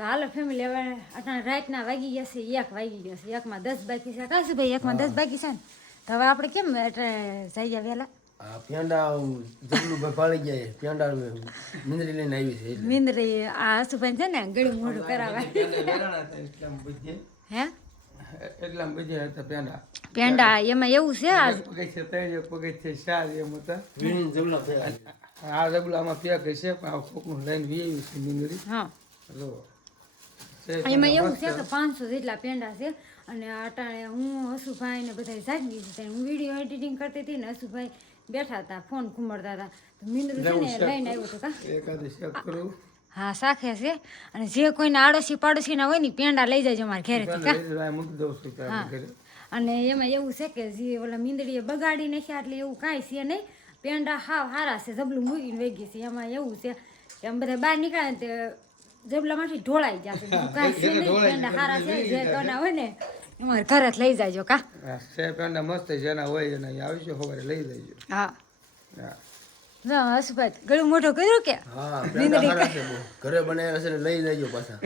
તો હાલો ફેમિલી હવે અટાણે રાતના વાગી ગયા છે એક વાગી ગયા છે એકમાં દસ બાકી છે. કાશું ભાઈ એકમાં દસ બાકી છે ને? તો હવે આપણે કેમ એટલે જઈએ વહેલા પેંડા જબલું ભાળી ગયા પેંડા મિંદરી લઈને આવી છે એટલે. મિંદરી આ હસુભાઈ છે ને ગળું મોઢું કરાવે. હે? એટલા બધા હતા પેંડા. પેંડા એમાં એવું છે આ પગથિયે ત્રણ એક છે ચાર એમ હતા. જબલા આ ડબલામાં પેક છે પણ આ કોકનું લઈને વી છે મીંદડી હા. છે એમાં એવું છે કે પાંચસો જેટલા પેંડા છે અને અટાણે હું હસુભાઈ ને બધા જાગી છે હું વીડિયો એડિટિંગ કરતી હતી ને હસુભાઈ બેઠા હતા ફોન ઘુમડતા હતા. તો મીંદરું છે ને લઈને આવ્યો હતો કા? હા સાખે છે. અને જે કોઈને આડોશી પાડોશીના હોય ને પેંડા લઈ જાય અમારા ઘરેથી કા? અને એમાં એવું છે કે જે ઓલા મીંદડીએ બગાડી નાખ્યા એટલે એવું કાંઈ છે નહીં. પેંડા હાવ હારા છે જબલું મૂકીને વેગી છે. એમાં એવું છે કે આમ બધા બહાર નીકળ્યા ને તે જબલામાંથી ઢોળાઈ જશે કાંઈ છે નહીં. હારા છે જે કોના હોય ને અમારે ઘરે લઈ જાયજો કા. છે પેંડા મસ્ત જેના હોય એના આવીશું સવારે લઈ જાયજો હા. જો હસુભાઈ ગળું મોટો કર્યું કે? હા ઘરે બનાવ્યા છે ને લઈ જાયજો પાછા.